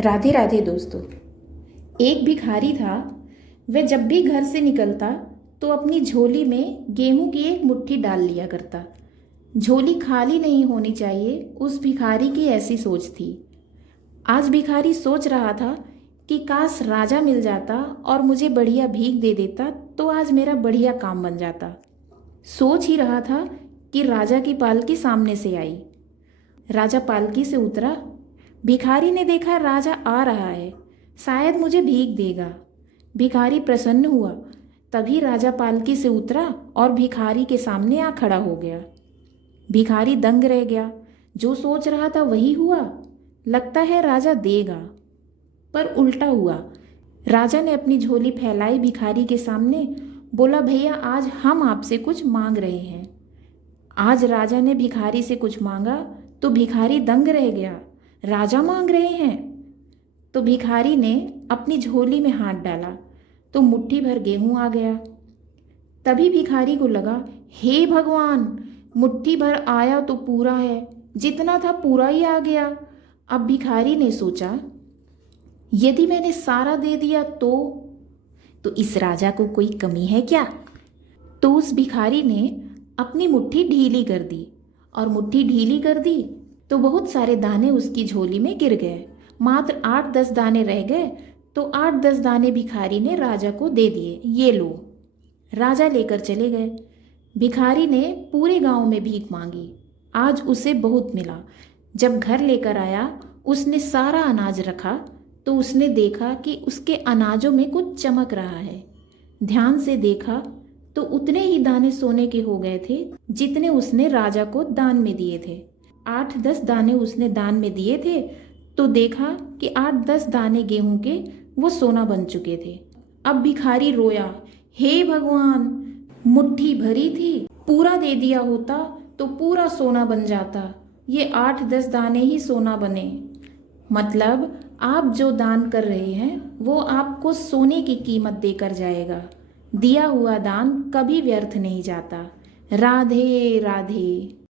राधे राधे दोस्तों। एक भिखारी था। वह जब भी घर से निकलता तो अपनी झोली में गेहूं की एक मुट्ठी डाल लिया करता। झोली खाली नहीं होनी चाहिए, उस भिखारी की ऐसी सोच थी। आज भिखारी सोच रहा था कि काश राजा मिल जाता और मुझे बढ़िया भीख दे देता तो आज मेरा बढ़िया काम बन जाता। सोच ही रहा था कि राजा की पालकी सामने से आई। राजा पालकी से उतरा। भिखारी ने देखा राजा आ रहा है, शायद मुझे भीख देगा। भिखारी प्रसन्न हुआ। तभी राजा पालकी से उतरा और भिखारी के सामने आ खड़ा हो गया। भिखारी दंग रह गया। जो सोच रहा था वही हुआ। लगता है राजा देगा, पर उल्टा हुआ। राजा ने अपनी झोली फैलाई भिखारी के सामने। बोला, भैया आज हम आपसे कुछ मांग रहे हैं। आज राजा ने भिखारी से कुछ मांगा तो भिखारी दंग रह गया। राजा मांग रहे हैं। तो भिखारी ने अपनी झोली में हाथ डाला तो मुट्ठी भर गेहूं आ गया। तभी भिखारी को लगा, हे भगवान, मुट्ठी भर आया तो पूरा है, जितना था पूरा ही आ गया। अब भिखारी ने सोचा, यदि मैंने सारा दे दिया तो इस राजा को कोई कमी है क्या? तो उस भिखारी ने अपनी मुट्ठी ढीली कर दी, और मुट्ठी ढीली कर दी तो बहुत सारे दाने उसकी झोली में गिर गए। मात्र 8-10 दाने रह गए। तो 8-10 दाने भिखारी ने राजा को दे दिए। ये लो। राजा लेकर चले गए। भिखारी ने पूरे गांव में भीख मांगी। आज उसे बहुत मिला। जब घर लेकर आया, उसने सारा अनाज रखा तो उसने देखा कि उसके अनाजों में कुछ चमक रहा है। ध्यान से देखा तो उतने ही दाने सोने के हो गए थे जितने उसने राजा को दान में दिए थे। 8-10 दाने उसने दान में दिए थे तो देखा कि 8-10 दाने गेहूं के वो सोना बन चुके थे। अब भिखारी रोया, हे भगवान, मुट्ठी भरी थी, पूरा दे दिया होता तो पूरा सोना बन जाता। ये 8-10 दाने ही सोना बने। मतलब आप जो दान कर रहे हैं वो आपको सोने की कीमत देकर जाएगा। दिया हुआ दान कभी व्यर्थ नहीं जाता। राधे राधे।